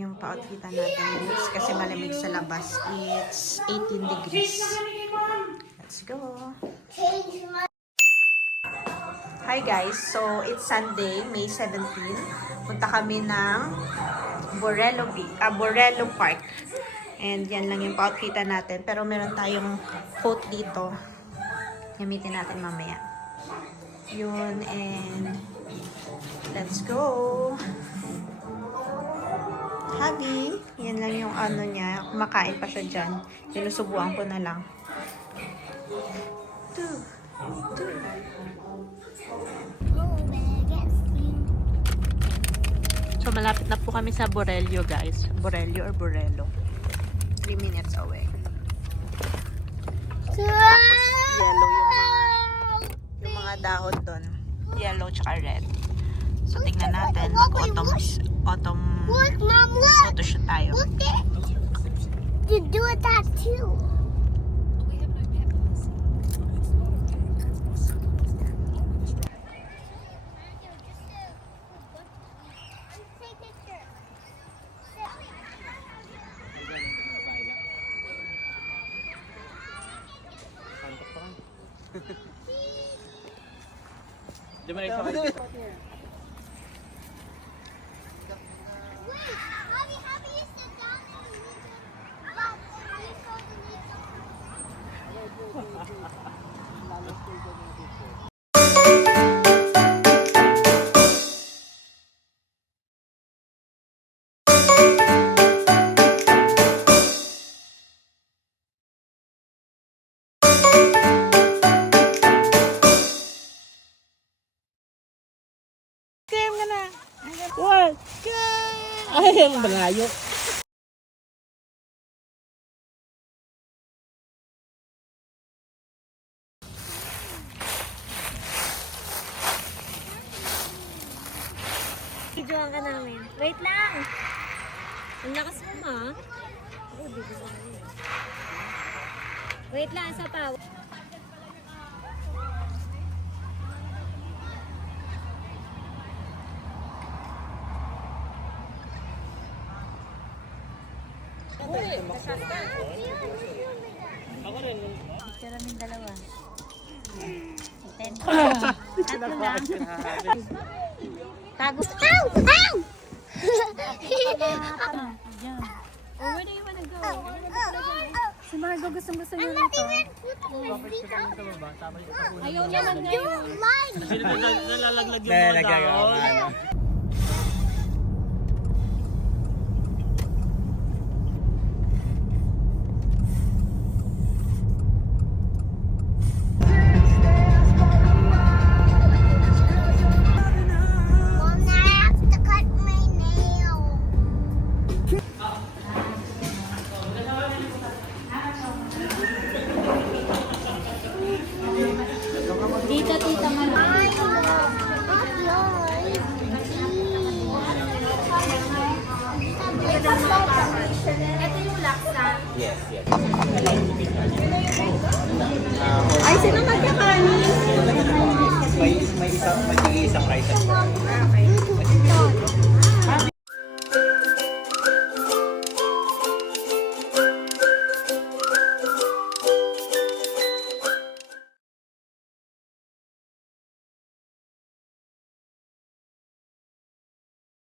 lang yung pa-outfitan natin. Kasi malamig sa labas. It's 18 degrees. Let's go. Hi guys. So, it's Sunday, May 17. Punta kami ng Borello Park. And yan lang yung pa-outfitan natin. Pero meron tayong coat dito. Gamitin natin mamaya. Yun, and let's go. Habi, yan lang yung ano niya. Kumakain pa siya dyan. Sinusubuan ko na lang. So, malapit na po kami sa Borello, guys. Borello or Borello. 3 minutes away. Tapos, yellow yung mga dahon doon. Yellow tsaka red. So, tingnan natin. Mag-autumn photoshoot tayo. Look at you do that too. What? Ay, ang malayo. Videoan ka namin. Wait lang! Ang lakas mo, ma. Wait lang, isa pa. Picture namin dalawa. 10. Tatlo lang. Tago. Ow! Ow! Oh, where do you wanna go? Si Margo gusto niyo rito. Ayaw naman ngayon. Nalalaglag yung mga dahon. Mom, I have to cut my nail. Dito, tita mo. Ito yung laksa. Yes, yes. Ay, sino magkakanin? May isang rice and Okay.